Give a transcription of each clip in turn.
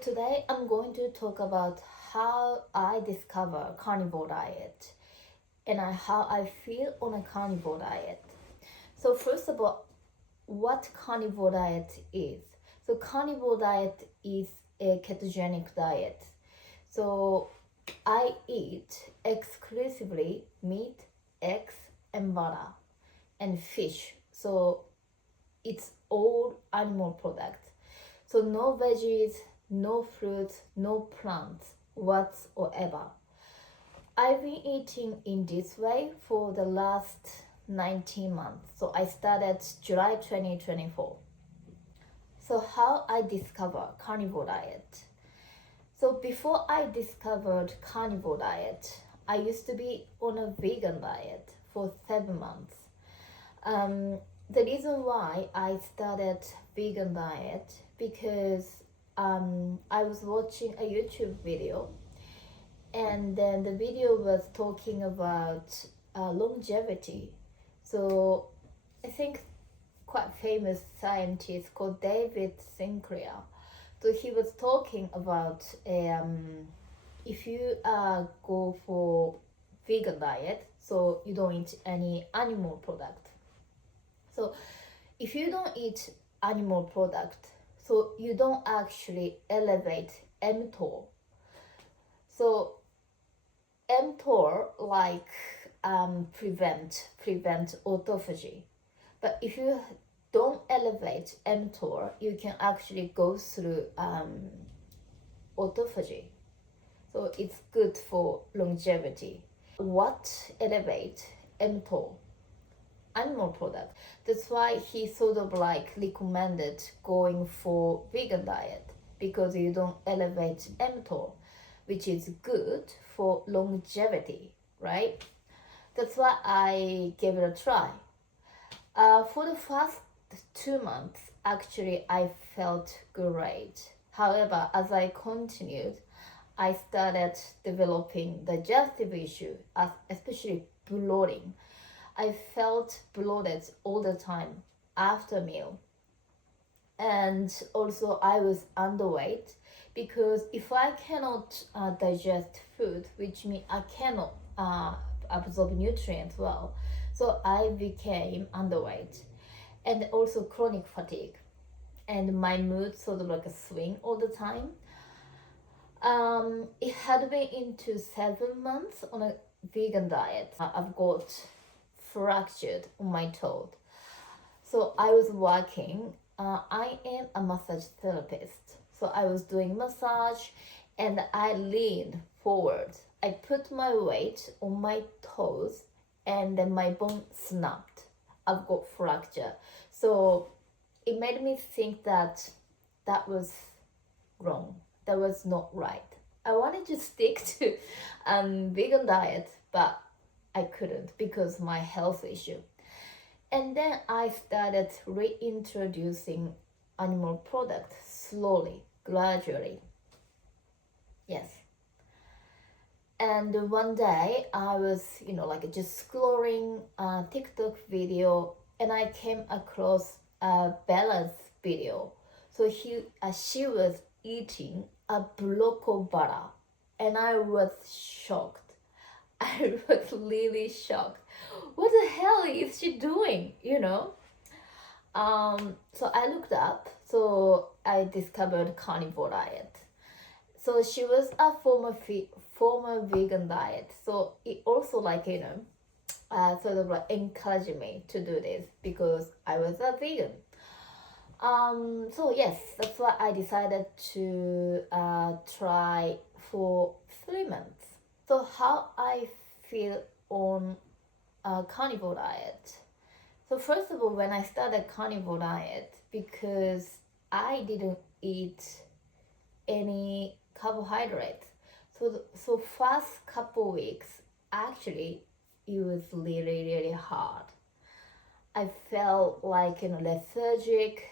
today I'm going to talk about how I discover carnivore diet and how I feel on a carnivore diet. So first of all, what carnivore diet is? So carnivore diet is a ketogenic diet. So I eat exclusively meat, eggs, and butter, and fish. So it's all animal products. So no veggies, no fruits, no plants whatsoever. I've been eating in this way for the last 19 months. So I started July 2024. So how I discover carnivore diet. So before I discovered carnivore diet, I used to be on a vegan diet for 7 months. The reason why I started vegan diet because I was watching a YouTube video, and then the video was talking about longevity. So I think quite famous scientist called David Sinclair. So he was talking about if you go for vegan diet, so you don't eat any animal product. So if you don't eat animal product, so you don't actually elevate mTOR. So mTOR prevent autophagy, but if you don't elevate mTOR, you can actually go through autophagy. So it's good for longevity. What elevate mTOR? Animal product. That's why he sort of recommended going for vegan diet, because you don't elevate mTOR, which is good for longevity, right? That's why I gave it a try. For the first 2 months, actually, I felt great. However, as I continued, I started developing digestive issue, especially bloating. I felt bloated all the time after meal. And also I was underweight, because if I cannot digest food, which means I cannot absorb nutrients well, so I became underweight. And also chronic fatigue, and my mood sort of a swing all the time. It had been into 7 months on a vegan diet. I've got fractured on my toe. So I was working. I am a massage therapist. So I was doing massage, and I leaned forward. I put my weight on my toes, and then my bone snapped. I've got fracture. So it made me think that that was wrong. That was not right. I wanted to stick to vegan diet, but I couldn't because my health issue. And then I started reintroducing animal products slowly, gradually. Yes. And one day I was, just scrolling a TikTok video, and I came across a Bella's video. So she was eating a block of butter, and I was shocked. I was really shocked. What the hell is she doing? So I looked up. So I discovered carnivore diet. So she was a former vegan diet. So it also sort of encouraged me to do this because I was a vegan. So yes, that's why I decided to try for 3 months. So how I feel on a carnivore diet. So first of all, when I started carnivore diet, because I didn't eat any carbohydrates. So first couple weeks, actually, it was really, really hard. I felt lethargic,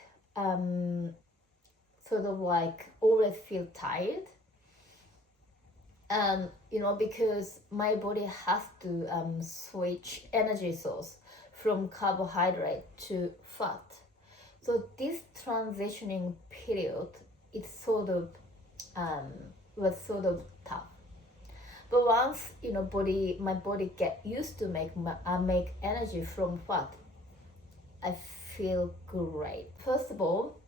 always feel tired. Because my body has to switch energy source from carbohydrate to fat. So this transitioning period, it's sort of um, was sort of tough. But once my body get used to make energy from fat, I feel great. First of all,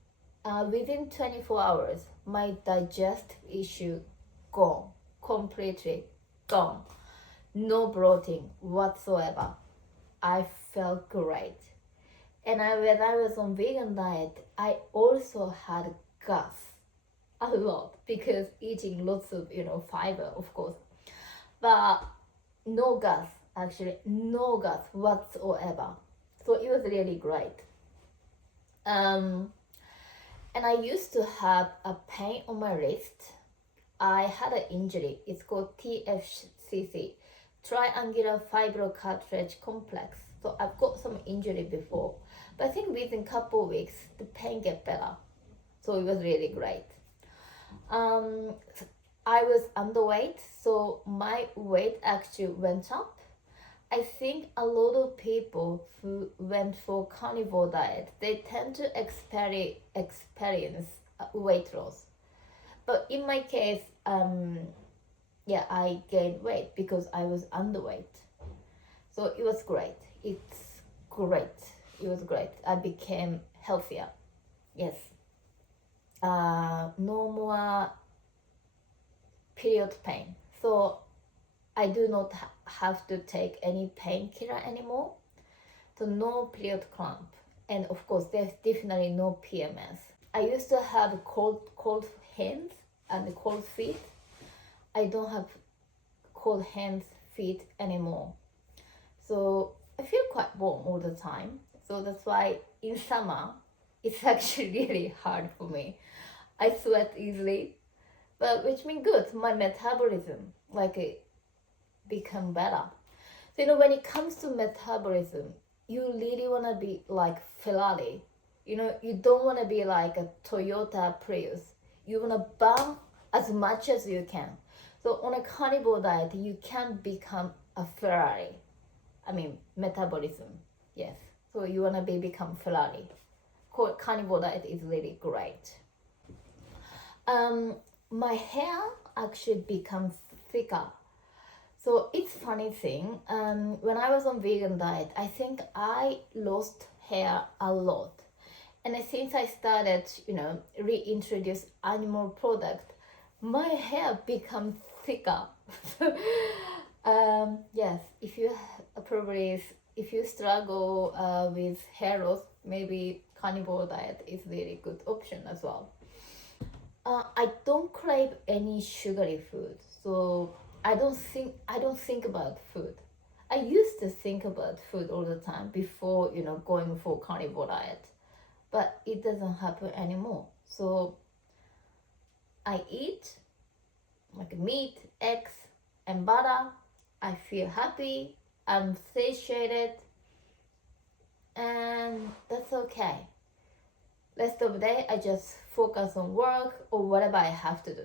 within 24 hours, my digestive issue gone, completely gone. No bloating whatsoever. I felt great. And when I was on vegan diet, I also had gas a lot because eating lots of fiber, of course, but no gas, actually no gas whatsoever. So it was really great. And I used to have a pain on my wrist. I had an injury. It's called TFCC, triangular fibrocartilage complex. So I've got some injury before, but I think within a couple of weeks the pain get better. So it was really great. I was underweight, so my weight actually went up. I think a lot of people who went for carnivore diet, they tend to experience weight loss. But in my case, yeah, I gained weight because I was underweight. So it was great. It's great. It was great. I became healthier. Yes. No more period pain. So I do not have to take any painkiller anymore. So no period cramp. And of course, there's definitely no PMS. I used to have cold hands and cold feet. I don't have cold hands, feet anymore. So I feel quite warm all the time. So that's why in summer, it's actually really hard for me. I sweat easily, but which means good. My metabolism, it become better. So when it comes to metabolism, you really wanna be like Ferrari. You don't wanna be like a Toyota Prius. You wanna burn as much as you can. So on a carnivore diet, you can become a Ferrari. I mean metabolism, yes. So you wanna become Ferrari. Carnivore diet is really great. My hair actually becomes thicker. So it's funny thing. When I was on vegan diet, I think I lost hair a lot. And since I started, reintroduce animal product, my hair becomes thicker. Yes, if you struggle with hair loss, maybe carnivore diet is really good option as well. I don't crave any sugary food, so I don't think about food. I used to think about food all the time before going for carnivore diet, but it doesn't happen anymore. So I eat like meat, eggs, and butter. I feel happy. I'm satiated, and that's okay. Rest of the day, I just focus on work or whatever I have to do.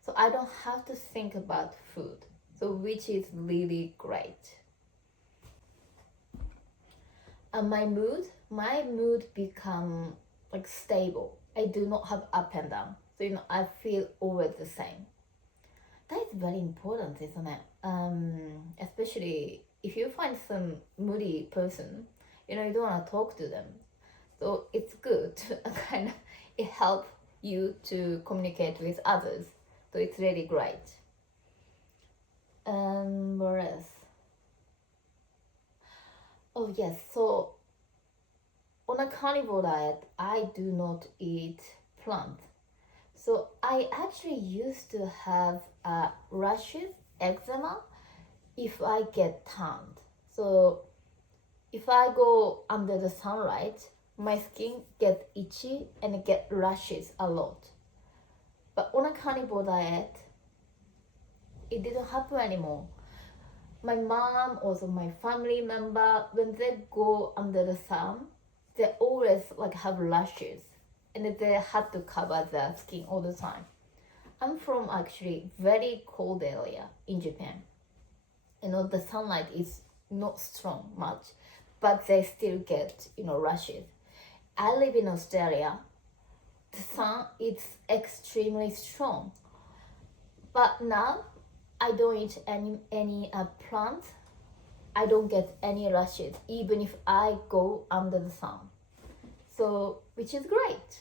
So I don't have to think about food, so which is really great. And my mood become like stable. I do not have up and down. So I feel always the same. That is very important, isn't it? Especially if you find some moody person, you don't want to talk to them. So it's good to it helps you to communicate with others. So it's really great. What else? Oh yes, so on a carnivore diet, I do not eat plant. So I actually used to have rashes, eczema, if I get tanned. So if I go under the sunlight, my skin gets itchy and get rashes a lot. But on a carnivore diet, it didn't happen anymore. My mom, also my family member, when they go under the sun, they always have rashes, and they had to cover their skin all the time. I'm from actually very cold area in Japan. The sunlight is not strong much, but they still get rashes. I live in Australia. the sun is extremely strong. But now I don't eat any plants. I don't get any rashes even if I go under the sun. So which is great.